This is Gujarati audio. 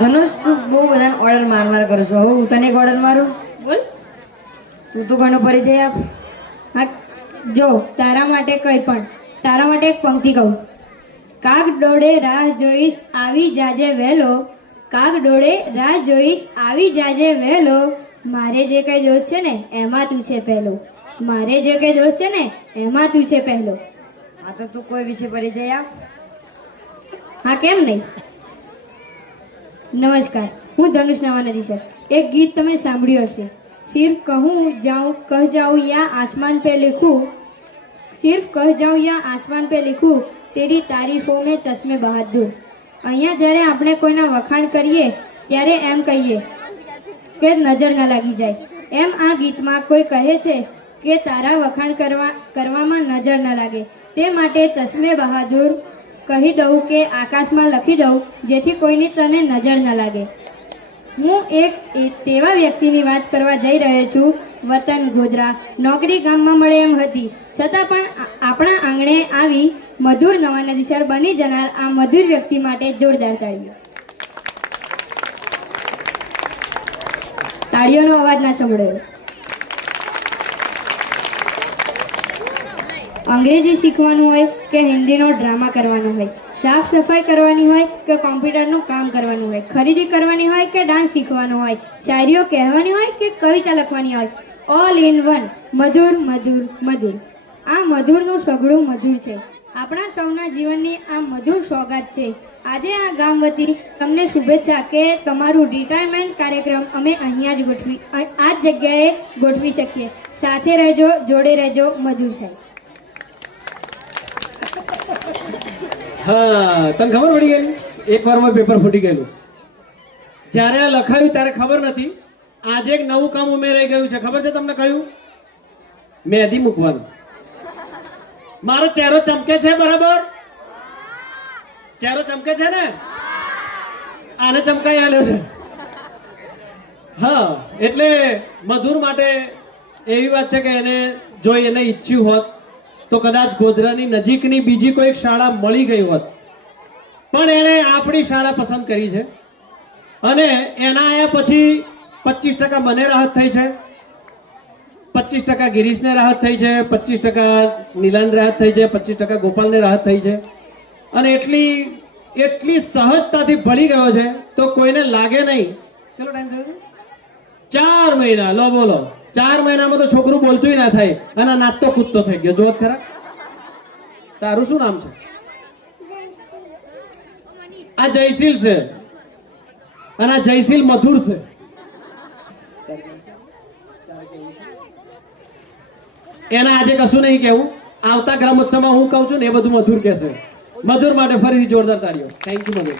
ધનુષ તું બહુ બધાને ઓર્ડર માર માર કરું છું. હવે હું તને એક ઓર્ડર મારું? બોલ. તું તો ઘણો પરિચય આપ. હા જો તારા માટે કંઈ પણ. તારા માટે એક પંક્તિ કહું. કાગ ડોળે રાહ જોઈશ આવી જાજે વહેલો. કાગ ડોળે રાહ જોઈશ આવી જાજે વહેલો. મારે જે કંઈ જોશ છે ને એમાં તું છે પહેલો. મારે જે કંઈ જોશ છે ને એમાં તું છે પહેલો. હા તો તું કોઈ વિશે પરિચય આપ? હા કેમ નહીં? નમસ્કાર, હું ધનુષ નવાનદી સર. એક ગીત તમે સાંભળ્યું હશે. સિર્ફ કહું જાઉં, કહ જાઉં યા આસમાન પે લિખું, સિર્ફ કહ જાઉં યા આસમાન પે લિખું, તેરી તારીફો મેં ચશ્મે બહાદુર. અહીંયા જ્યારે આપણે કોઈના વખાણ કરીએ, ત્યારે એમ કહીએ કે નજર ના લાગી જાય. એમ આ ગીતમાં કોઈ કહે છે કે તારા વખાણ કરવા, કરવામાં નજર ન લાગે. તે માટે ચશ્મે બહાદુર કહી દઉં કે આકાશમાં લખી દઉં, જેથી કોઈની તને નજર ન લાગે. હું એક તેવા વ્યક્તિની વાત કરવા જઈ રહ્યો છું, વતન ગોધરા. નોકરી ગામમાં મળે એમ હતી. છતાં પણ આપણા આંગણે આવી મધુર નવા નદીસર બની જનાર આ મધુર વ્યક્તિ માટે જોરદાર તાળીઓ. તાળીઓનો અવાજ ના સંભળાયો. અંગ્રેજી શીખવાનું હોય કે હિન્દીનો ડ્રામા કરવાનો હોય, સાફ સફાઈ કરવાની હોય કે કોમ્પ્યુટરનું કામ કરવાનું હોય, ખરીદી કરવાની હોય કે ડાન્સ શીખવાનો હોય, શાયરીઓ કહેવાની હોય કે કવિતા લખવાની હોય all in one Madhur Madhur Madhur. આ મધુરનું સઘળું મધુર છે. આપણા સૌના જીવનની આ મધુર સોગાત છે. આજે આ ગામ વતી તમને શુભેચ્છા કે તમારું રિટાયરમેન્ટ કાર્યક્રમ અમે અહીંયા જ ગોઠવી, આ જ જગ્યાએ ગોઠવી શકીએ. સાથે રહેજો, જોડે રહેજો, મધુર સાહેબ. તને ખબર પડી ગઈ એક વારમાં પેપર ફૂટી ગયેલું. જ્યારે આ લખાયું ત્યારે ખબર નથી. આજે એક નવું કામ ઉમેરાઈ ગયું છે. ખબર છે તમને કયું? મહેંદી મૂકવાનું. મારો ચહેરો ચમકે છે બરાબર? ચહેરો ચમકે છે ને? આને ચમકાઈ આલ્યો છે. હા, એટલે મધુર માટે એવી વાત છે કે એને જો એને ઈચ્છ્યું હોત તો કદાચ ગોધરાની નજીકની બીજી કોઈક શાળા મળી ગઈ હોત. પણ એણે આપણી શાળા પસંદ કરી છે. અને એના આયા પછી પચીસ ટકા મને રાહત થઈ છે. પચીસ ટકા ગિરીશને રાહત થઈ છે, પચીસ ટકા નીલાને રાહત થઈ છે, પચીસ ટકા ગોપાલને રાહત થઈ છે. અને એટલી એટલી સહજતાથી ભળી ગયો છે તો કોઈને લાગે નહીં. કેટલો ટાઈમ ચાર મહિના. લો, બોલો. ચાર મહિનામાં તો છોકરું બોલતું ના થાય. અને નાચતો કૂદતો થઈ ગયો. જોત ખરા? તારું શું નામ છે? આ જયશીલ છે. અને આ જયશીલ મધુર છે. એને આજે કશું નહીં કેવું આવતા ગ્રામોત્સવમાં હું કહું છું ને એ બધું મધુર કહેશે. મધુર માટે ફરીથી જોરદાર તાળીઓ. Thank you Madhur.